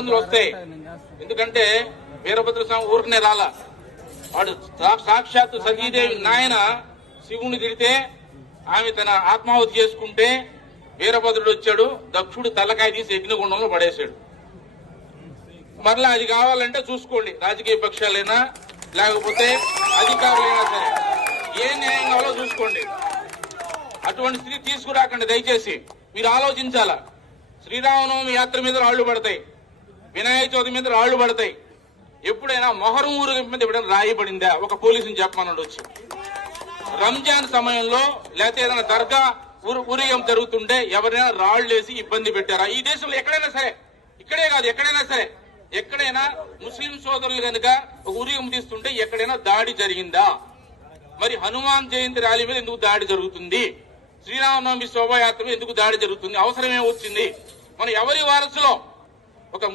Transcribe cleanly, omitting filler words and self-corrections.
ఇబ్బందులు వస్తాయి. ఎందుకంటే వీరభద్ర స్వామి ఊరికనే రాలా, వాడు సాక్షాత్తు సతీదేవి నాయన శివుని తిడితే ఆమె తన ఆత్మాహుతి చేసుకుంటే వీరభద్రుడు వచ్చాడు, దక్షుడు తలకాయ తీసి యజ్ఞగుండంలో పడేశాడు. మరలా అది కావాలంటే చూసుకోండి, రాజకీయ పక్షాలైనా లేకపోతే అధికారులైనా సరే ఏ న్యాయం కావాలో చూసుకోండి. అటువంటి స్థితి తీసుకురాకండి దయచేసి. మీరు ఆలోచించాలా. శ్రీరామనవమి యాత్ర మీద రాళ్లు పడతాయి, వినాయక చవితి మీద రాళ్లు పడతాయి. ఎప్పుడైనా మొహరం ఊరేగింపు మీద ఎప్పుడైనా రాయి పడిందా? ఒక పోలీసుని చెప్పమన్నాడు వచ్చి. రంజాన్ సమయంలో లేకపోతే ఏదైనా దర్గా ఊరేగింపు జరుగుతుంటే ఎవరైనా రాళ్లు వేసి ఇబ్బంది పెట్టారా? ఈ దేశంలో ఎక్కడైనా సరే, ఇక్కడే కాదు ఎక్కడైనా సరే, ఎక్కడైనా ముస్లిం సోదరులు కనుక ఒక ఊరేగింపు తీస్తుంటే ఎక్కడైనా దాడి జరిగిందా? మరి హనుమాన్ జయంతి ర్యాలీ మీద ఎందుకు దాడి జరుగుతుంది? శ్రీరామనవమి శోభాయాత్ర మీద ఎందుకు దాడి జరుగుతుంది? అవసరమే వచ్చింది? మనం ఎవరి వారసులో ఒక